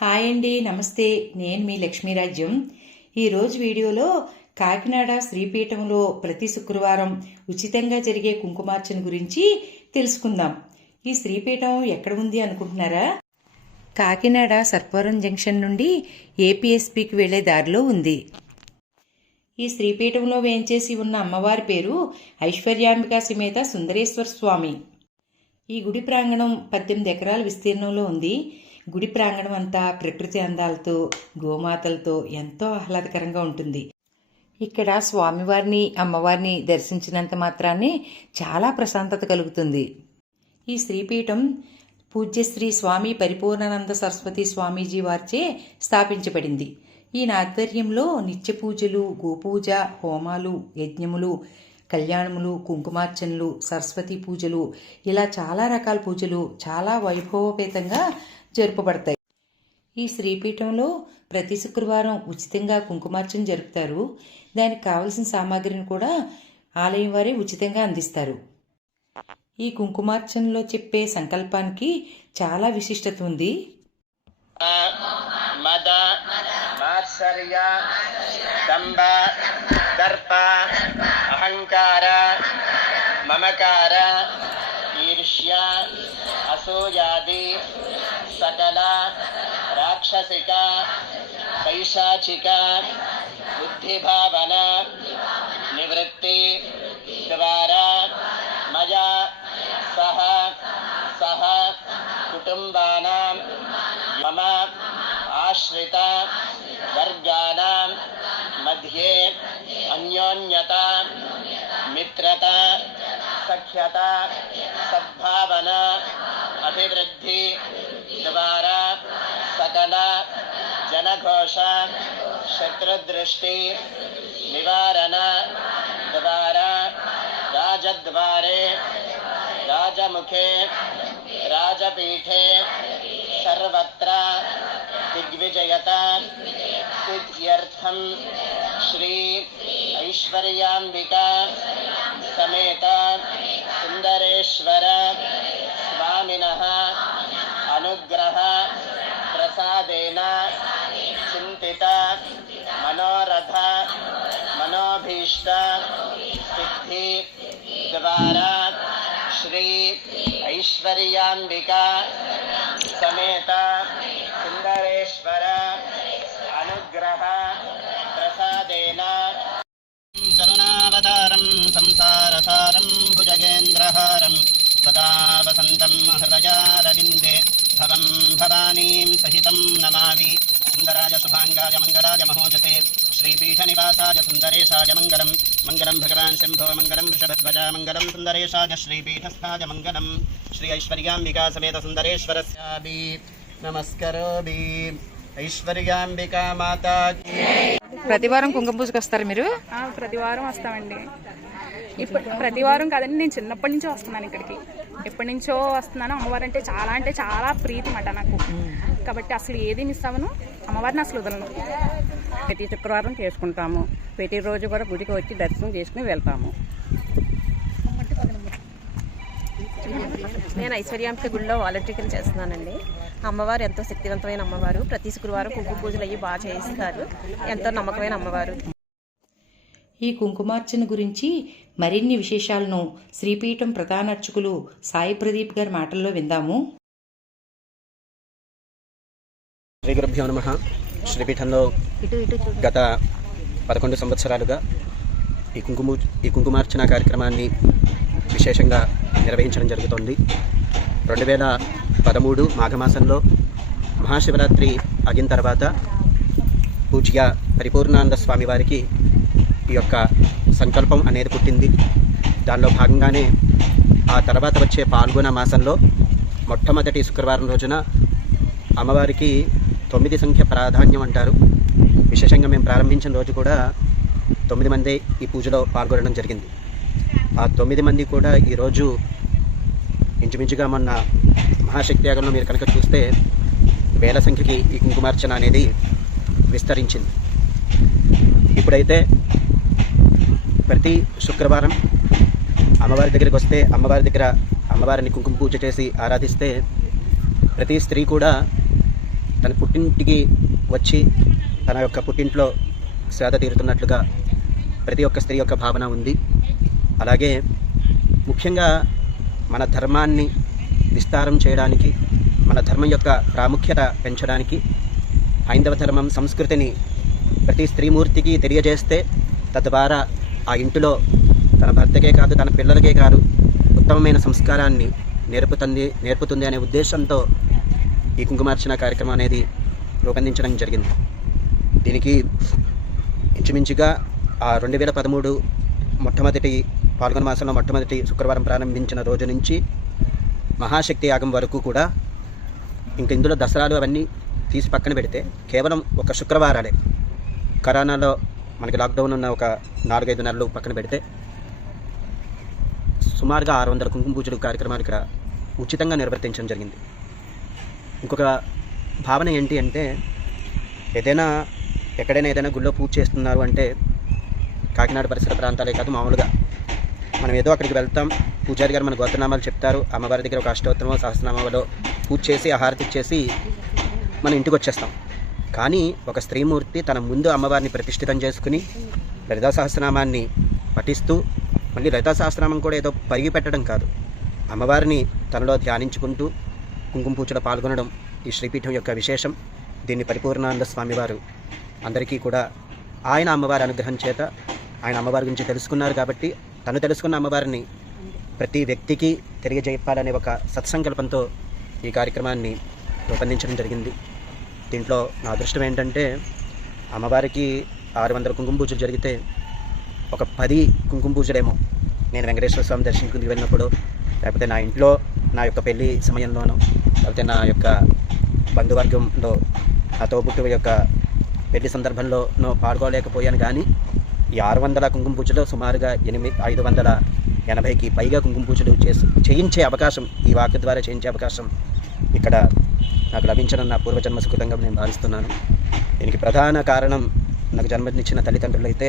Hi అండి నమస్తే. నేను మీ లక్ష్మీరాజ్యం ఈరోజు వీడియోలో కాకినాడ శ్రీపీఠంలో ప్రతి శుక్రవారం ఉచితంగా జరిగే కుంకుమార్చన గురించి తెలుసుకుందాం. ఈ శ్రీపీఠం ఎక్కడ ఉంది అనుకుంటున్నారా? కాకినాడ సర్పవరం జంక్షన్ నుండి ఏపీఎస్పీకి వెళ్ళే దారిలో ఉంది. ఈ శ్రీపీఠంలో వేంచేసి ఉన్న అమ్మవారి పేరు ఐశ్వర్యాంబిక సమేత సుందరేశ్వర స్వామి. ఈ గుడి ప్రాంగణం పద్దెనిమిది ఎకరాల విస్తీర్ణంలో ఉంది. గుడి ప్రాంగణం అంతా ప్రకృతి అందాలతో గోమాతలతో ఎంతో ఆహ్లాదకరంగా ఉంటుంది. ఇక్కడ స్వామివారిని అమ్మవారిని దర్శించినంత మాత్రాన్ని చాలా ప్రశాంతత కలుగుతుంది. ఈ శ్రీపీఠం పూజ్యశ్రీ స్వామి పరిపూర్ణానంద సరస్వతి స్వామీజీ వారిచే స్థాపించబడింది. ఈయన ఆధ్వర్యంలో నిత్య పూజలు గోపూజ హోమాలు యజ్ఞములు కళ్యాణములు కుంకుమార్చనలు సరస్వతి పూజలు ఇలా చాలా రకాల పూజలు చాలా వైభవపేతంగా జరుపబడతాయి. ఈ శ్రీపీఠంలో ప్రతి శుక్రవారం ఉచితంగా కుంకుమార్చన జరుపుతారు. దానికి కావలసిన సామాగ్రిని కూడా ఆలయం వారే ఉచితంగా అందిస్తారు. ఈ కుంకుమార్చనలో చెప్పే సంకల్పానికి చాలా విశిష్టత ఉంది. మద మాత్సర్య దంభ దర్ప అహంకార మమకార ఈర్ష్య असूयादि सकला, राक्षसिका, पैशाचिका, बुद्धिभावना, निवृत्ति, द्वारा, मज़ा, सह सह कुटुम्बानां मम, आश्रिता वर्गा मध्ये, अन्योन्यता, मित्रता, सख्यता, सद्भावना अभिवृद्धि द्वारा सकल, जनघोष, शत्रुदृष्टि, निवारण, द्वारा, राजद्वारे, राजमुखे, राजपीठे, सर्वत्र, दिग्विजयता सिद्ध्यर्थम श्री ऐश्वर्याम्बिका, समेत, सुंदरेश्वर స్వామినః అనుగ్రహ ప్రసాదేన చింతిత మనోరథ మనోభీష్ట సిద్ధి ద్వారా శ్రీ ఐశ్వర్యాంబిక సమేత సుందరేశ్వర అనుగ్రహ ప్రసాదేన కరుణావతారం సంసారసారం మంగళం భగవాన్ శంభో మంగళం వృషభధ్వజ మంగళం సుందరేశాయ శ్రీపీఠస్థాయ మంగళం శ్రీ ఐశ్వర్యాంబికా సమేత సుందరేశ్వరస్యాభి నమస్కరోభి ఐశ్వర్యాంబికా మాతా ప్రతి వారం కుంకుమ పూజకి వస్తారు మీరు? ఆ, ప్రతి వారం వస్తామండి. ఇప్పుడు ప్రతి వారం కాదండి నేను చిన్నప్పటి నుంచో వస్తున్నాను ఇక్కడికి. ఎప్పటి నుంచో వస్తున్నాను. అమ్మవారు అంటే చాలా అంటే చాలా ప్రీతి మాట నాకు. కాబట్టి అసలు ఏది మిస్ అవ్వను. అమ్మవారిని అసలు వదలను. ప్రతి శుక్రవారం చేసుకుంటాము. ప్రతిరోజు కూడా గుడికి వచ్చి దర్శనం చేసుకుని వెళ్తాము. నేను ఐశ్వర్యాంశ గుడిలో వాలంటీర్లు చేస్తున్నానండి. అమ్మవారు ఎంతో శక్తివంతమైన అమ్మవారు. ప్రతి శుక్రవారం కుంకుమ పూజలు అయ్యి బాగా చేయిస్తారు. ఎంతో నమ్మకమైన అమ్మవారు. ఈ కుంకుమార్చన గురించి మరిన్ని విశేషాలను శ్రీపీఠం ప్రధాన అర్చకులు సాయి ప్రదీప్ గారి మాటల్లో విందాము. శ్రీ గురుభ్యో నమ. శ్రీపీఠంలో గత పదకొండు సంవత్సరాలుగా ఈ కుంకుమ ఈ కుంకుమార్చన కార్యక్రమాన్ని విశేషంగా నిర్వహించడం జరుగుతోంది. రెండు వేల పదమూడు మాఘమాసంలో మహాశివరాత్రి అయిన తర్వాత పూజ్య పరిపూర్ణానంద స్వామి వారికి ఈ యొక్క సంకల్పం అనేది పుట్టింది. దానిలో భాగంగానే ఆ తర్వాత వచ్చే పాల్గొన మాసంలో మొట్టమొదటి శుక్రవారం రోజున అమ్మవారికి తొమ్మిది సంఖ్య ప్రాధాన్యం అంటారు. విశేషంగా మేము ప్రారంభించిన రోజు కూడా తొమ్మిది మంది ఈ పూజలో పాల్గొనడం జరిగింది. ఆ తొమ్మిది మంది కూడా ఈరోజు ఇంచుమించుగా మొన్న మహాశక్తి యాగంలో మీరు కనుక చూస్తే వేల సంఖ్యకి ఈ కుంకుమార్చన అనేది విస్తరించింది. ఇప్పుడైతే ప్రతి శుక్రవారం అమ్మవారి దగ్గరికి వస్తే అమ్మవారి దగ్గర అమ్మవారిని కుంకుమ పూజ చేసి ఆరాధిస్తే ప్రతి స్త్రీ కూడా తన పుట్టింటికి వచ్చి తన యొక్క పుట్టింట్లో సేద తీరుతున్నట్లుగా ప్రతి ఒక్క స్త్రీ యొక్క భావన ఉంది. అలాగే ముఖ్యంగా మన ధర్మాన్ని విస్తారం చేయడానికి మన ధర్మం యొక్క ప్రాముఖ్యత పెంచడానికి హైందవ ధర్మం సంస్కృతిని ప్రతి స్త్రీమూర్తికి తెలియజేస్తే తద్వారా ఆ ఇంటిలో తన భర్తకే కాదు తన పిల్లలకే కాదు ఉత్తమమైన సంస్కారాన్ని నేర్పుతుంది నేర్పుతుంది అనే ఉద్దేశంతో ఈ కుంకుమార్చన కార్యక్రమం అనేది రూపొందించడం జరిగింది. దీనికి ఇంచుమించుగా ఆ రెండు వేల పదమూడు మొట్టమొదటి పాల్గొన మాసంలో మొట్టమొదటి శుక్రవారం ప్రారంభించిన రోజు నుంచి మహాశక్తి యాగం వరకు కూడా ఇంక ఇందులో దసరాలు అవన్నీ తీసి పక్కన పెడితే కేవలం ఒక శుక్రవారాలే. కరోనాలో మనకి లాక్డౌన్ ఉన్న ఒక నాలుగైదు నెలలు పక్కన పెడితే సుమారుగా ఆరు వందల కుంకుమ పూజలు కార్యక్రమాలు ఇక్కడ ఉచితంగా నిర్వర్తించడం జరిగింది. ఇంకొక భావన ఏంటి అంటే ఏదైనా ఎక్కడైనా ఏదైనా గుళ్ళో పూజ చేస్తున్నారు అంటే కాకినాడ పరిసర ప్రాంతాలే కాదు మామూలుగా. మనం ఏదో అక్కడికి వెళ్తాం పూజారి గారు మన గోత్రనామాలు చెప్తారు అమ్మవారి దగ్గర ఒక అష్టోత్తరమో సహస్రనామాలో పూజ చేసి ఆహారతి ఇచ్చేసి మన ఇంటికి వచ్చేస్తాం. కానీ ఒక స్త్రీమూర్తి తన ముందు అమ్మవారిని ప్రతిష్ఠితం చేసుకుని లలితా సహస్రనామాన్ని పఠిస్తూ మళ్ళీ లలితా సహస్రనామం కూడా ఏదో పరిగి పెట్టడం కాదు. అమ్మవారిని తనలో ధ్యానించుకుంటూ కుంకుమ పూజలో పాల్గొనడం ఈ శ్రీపీఠం యొక్క విశేషం. దీన్ని పరిపూర్ణానంద స్వామివారు అందరికీ కూడా ఆయన అమ్మవారి అనుగ్రహం చేత ఆయన అమ్మవారి గురించి తెలుసుకున్నారు కాబట్టి తను తెలుసుకున్న అమ్మవారిని ప్రతి వ్యక్తికి తెలియజేయాలనే ఒక సత్సంకల్పంతో ఈ కార్యక్రమాన్ని రూపొందించడం జరిగింది. దీంట్లో నా అదృష్టం ఏంటంటే అమ్మవారికి ఆరు వందల కుంకుమ పూజలు జరిగితే ఒక పది కుంకుమ పూజలేమో నేను వెంకటేశ్వర స్వామి దర్శించుకుని వెళ్ళినప్పుడు లేకపోతే నా ఇంట్లో నా యొక్క పెళ్ళి సమయంలోనూ లేకపోతే నా యొక్క బంధువర్గంలో నా తోబుట్టు యొక్క పెళ్ళి సందర్భంలోనూ పాల్గొలేకపోయాను కానీ ఈ ఆరు వందల కుంకుమ పూజలో సుమారుగా ఎనిమిది ఐదు వందల ఎనభైకి పైగా కుంకుమ పూజలు చేసి చేయించే అవకాశం ఈ వాక్య ద్వారా చేయించే అవకాశం ఇక్కడ నాకు లభించడం నా పూర్వజన్మ సుకృతంగా నేను భావిస్తున్నాను దీనికి ప్రధాన కారణం నాకు జన్మనిచ్చిన తల్లిదండ్రులు అయితే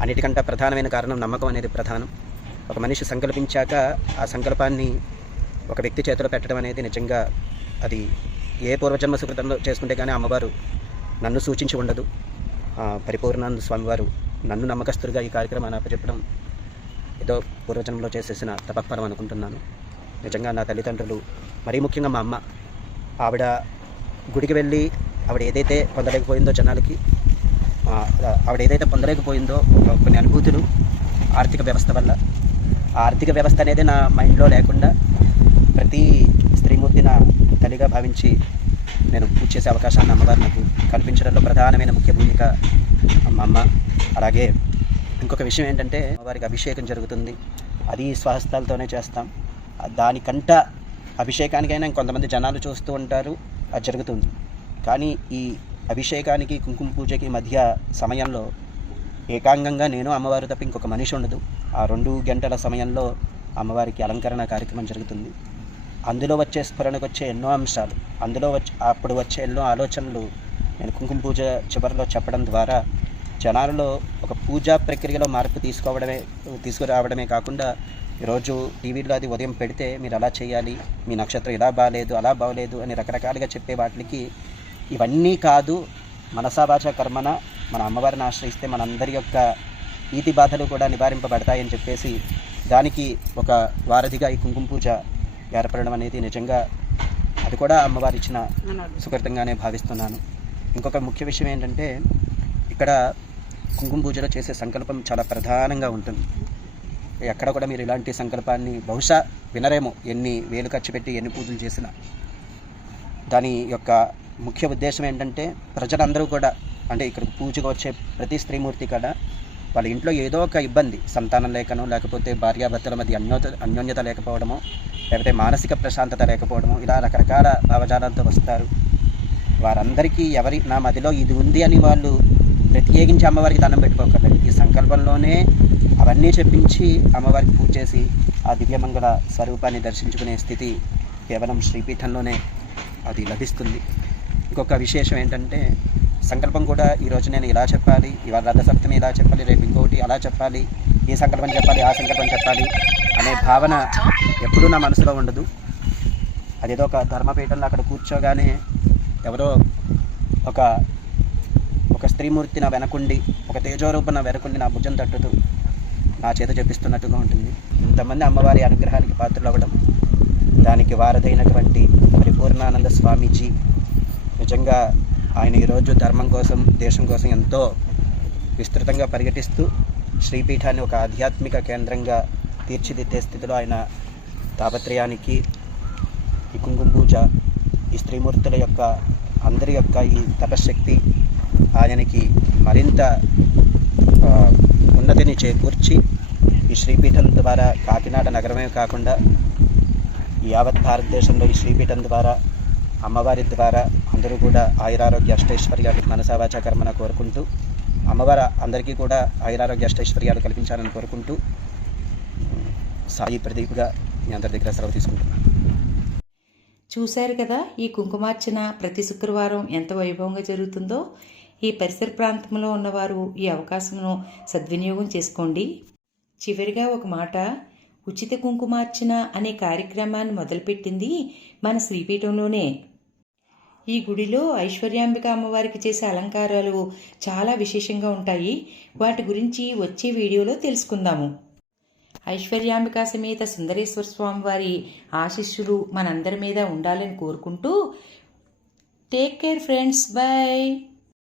అన్నిటికంటే ప్రధానమైన కారణం నమ్మకం అనేది ప్రధానం ఒక మనిషి సంకల్పించాక ఆ సంకల్పాన్ని ఒక వ్యక్తి చేతిలో పెట్టడం అనేది నిజంగా అది ఏ పూర్వజన్మ సుకృతంలో చేసుకుంటే కానీ అమ్మవారు నన్ను సూచించి ఉండదు. పరిపూర్ణానంద స్వామివారు నన్ను నమ్మకస్తుడిగా ఈ కార్యక్రమాన్ని అప్పచెప్పడం ఏదో పూర్వజన్మలో చేసేసిన తపఫలం అనుకుంటున్నాను. నిజంగా నా తల్లిదండ్రులు మరీ ముఖ్యంగా మా అమ్మ ఆవిడ గుడికి వెళ్ళి ఆవిడ ఏదైతే పొందలేకపోయిందో జనాలకి ఆవిడ ఏదైతే పొందలేకపోయిందో కొన్ని అనుభూతులు ఆర్థిక వ్యవస్థ వల్ల ఆర్థిక వ్యవస్థ అనేది నా మైండ్లో లేకుండా ప్రతి స్త్రీమూర్తి నా తల్లిగా భావించి నేను పూజ చేసే అవకాశాన్ని అమ్మవారు నాకు కల్పించడంలో ప్రధానమైన ముఖ్య భూమిక మా అమ్మ. అలాగే ఇంకొక విషయం ఏంటంటే వారికి అభిషేకం జరుగుతుంది. అది స్వహస్తాలతోనే చేస్తాం. దానికంట అభిషేకానికైనా ఇంకొంతమంది జనాలు చూస్తూ ఉంటారు. అది జరుగుతుంది. కానీ ఈ అభిషేకానికి కుంకుమ పూజకి మధ్య సమయంలో ఏకాంగంగా నేను అమ్మవారు తప్ప ఇంకొక మనిషి ఉండదు. ఆ రెండు గంటల సమయంలో అమ్మవారికి అలంకరణ కార్యక్రమం జరుగుతుంది. అందులో వచ్చే స్ఫురణకు వచ్చే ఎన్నో అంశాలు. అందులో వచ్చే అప్పుడు వచ్చే ఎన్నో ఆలోచనలు నేను కుంకుమ పూజ చివరిలో చెప్పడం ద్వారా జనాలలో ఒక పూజా ప్రక్రియలో మార్పు తీసుకోవడమే తీసుకురావడమే కాకుండా ఈరోజు టీవీలో అది ఉదయం పెడితే మీరు అలా చేయాలి మీ నక్షత్రం ఇలా బాగాలేదు అలా బాగలేదు అని రకరకాలుగా చెప్పే వాటికి ఇవన్నీ కాదు మనసావాచ కర్మన మన అమ్మవారిని ఆశ్రయిస్తే మనందరి యొక్క ఈతి బాధలు కూడా నివారింపబడతాయని చెప్పేసి దానికి ఒక వారధిగా ఈ కుంకుమ పూజ ఏర్పడడం అనేది నిజంగా అది కూడా అమ్మవారు ఇచ్చిన సుకృతంగానే భావిస్తున్నాను. ఇంకొక ముఖ్య విషయం ఏంటంటే ఇక్కడ కుంకుమ పూజలో చేసే సంకల్పం చాలా ప్రధానంగా ఉంటుంది. ఎక్కడ కూడా మీరు ఇలాంటి సంకల్పాన్ని బహుశా వినరేమో ఎన్ని వేలు ఖర్చు పెట్టి ఎన్ని పూజలు చేసినా. దాని యొక్క ముఖ్య ఉద్దేశం ఏంటంటే ప్రజలందరూ కూడా అంటే ఇక్కడ పూజకు వచ్చే ప్రతి స్త్రీమూర్తి కూడా వాళ్ళ ఇంట్లో ఏదో ఒక ఇబ్బంది సంతానం లేకను లేకపోతే భార్యాభర్తల మధ్య అన్యోత అన్యోన్యత లేకపోవడము లేకపోతే మానసిక ప్రశాంతత లేకపోవడము ఇలా రకరకాల భావజాలంతో వస్తారు. వారందరికీ ఎవరి నా మదిలో ఇది ఉంది అని వాళ్ళు ప్రత్యేకించి అమ్మవారికి దండం పెట్టుకోకర్లేదు ఈ సంకల్పంలోనే అవన్నీ చెప్పించి అమ్మవారికి పూజ చేసి ఆ దివ్యమంగళ స్వరూపాన్ని దర్శించుకునే స్థితి కేవలం శ్రీపీఠంలోనే అది లభిస్తుంది. ఇంకొక విశేషం ఏంటంటే సంకల్పం కూడా ఈరోజు నేను ఇలా చెప్పాలి ఇవాళ రథసప్తమి ఇలా చెప్పాలి రేపు ఇంకొకటి అలా చెప్పాలి ఈ సంకల్పం చెప్పాలి ఆ సంకల్పం చెప్పాలి అనే భావన ఎప్పుడూ నా మనసులో ఉండదు. అదేదో ఒక ధర్మపీఠంలో అక్కడ కూర్చోగానే ఎవరో ఒక ఒక స్త్రీమూర్తి నా వెనకుండి ఒక తేజోరూప నా వెనకుండి నా భుజం తట్టుతూ నా చేత చెప్పిస్తున్నట్టుగా ఉంటుంది. ఇంతమంది అమ్మవారి అనుగ్రహానికి పాత్రలు అవ్వడం దానికి వారధైనటువంటి పరిపూర్ణానంద స్వామీజీ నిజంగా ఆయన ఈరోజు ధర్మం కోసం దేశం కోసం ఎంతో విస్తృతంగా పర్యటిస్తూ శ్రీపీఠాన్ని ఒక ఆధ్యాత్మిక కేంద్రంగా తీర్చిదిద్దే స్థితిలో ఆయన తాపత్రయానికి ఈ కుంకుమ పూజ ఈ స్త్రీమూర్తుల యొక్క అందరి యొక్క ఈ తపశ్శక్తి ఆయనకి మరింత ఉన్నతిని చేకూర్చి ఈ శ్రీపీఠం ద్వారా కాకినాడ నగరమే కాకుండా యావత్ భారతదేశంలో ఈ శ్రీపీఠం ద్వారా అమ్మవారి ద్వారా అందరూ కూడా ఆయురారోగ్య అష్టైశ్వర్యాలు మనసావాచ కర్మన కోరుకుంటూ అమ్మవారు అందరికీ కూడా ఆయురారోగ్య అష్టైశ్వర్యాలు కల్పించాలని కోరుకుంటూ సాయి ప్రదీప్గా మీ అందరి దగ్గర సెలవు తీసుకుంటున్నాను. చూశారు కదా ఈ కుంకుమార్చన ప్రతి శుక్రవారం ఎంత వైభవంగా జరుగుతుందో? ఈ పరిసర ప్రాంతంలో ఉన్నవారు ఈ అవకాశమును సద్వినియోగం చేసుకోండి. చివరిగా ఒక మాట ఉచిత కుంకుమార్చన అనే కార్యక్రమాన్ని మొదలుపెట్టింది మన శ్రీపీఠంలోనే. ఈ గుడిలో ఐశ్వర్యాంబిక అమ్మవారికి చేసే అలంకారాలు చాలా విశేషంగా ఉంటాయి. వాటి గురించి వచ్చే వీడియోలో తెలుసుకుందాము. ఐశ్వర్యాంబిక సమేత సుందరేశ్వర స్వామి వారి ఆశీస్సులు మనందరి మీద ఉండాలని కోరుకుంటూ టేక్ కేర్ ఫ్రెండ్స్ బై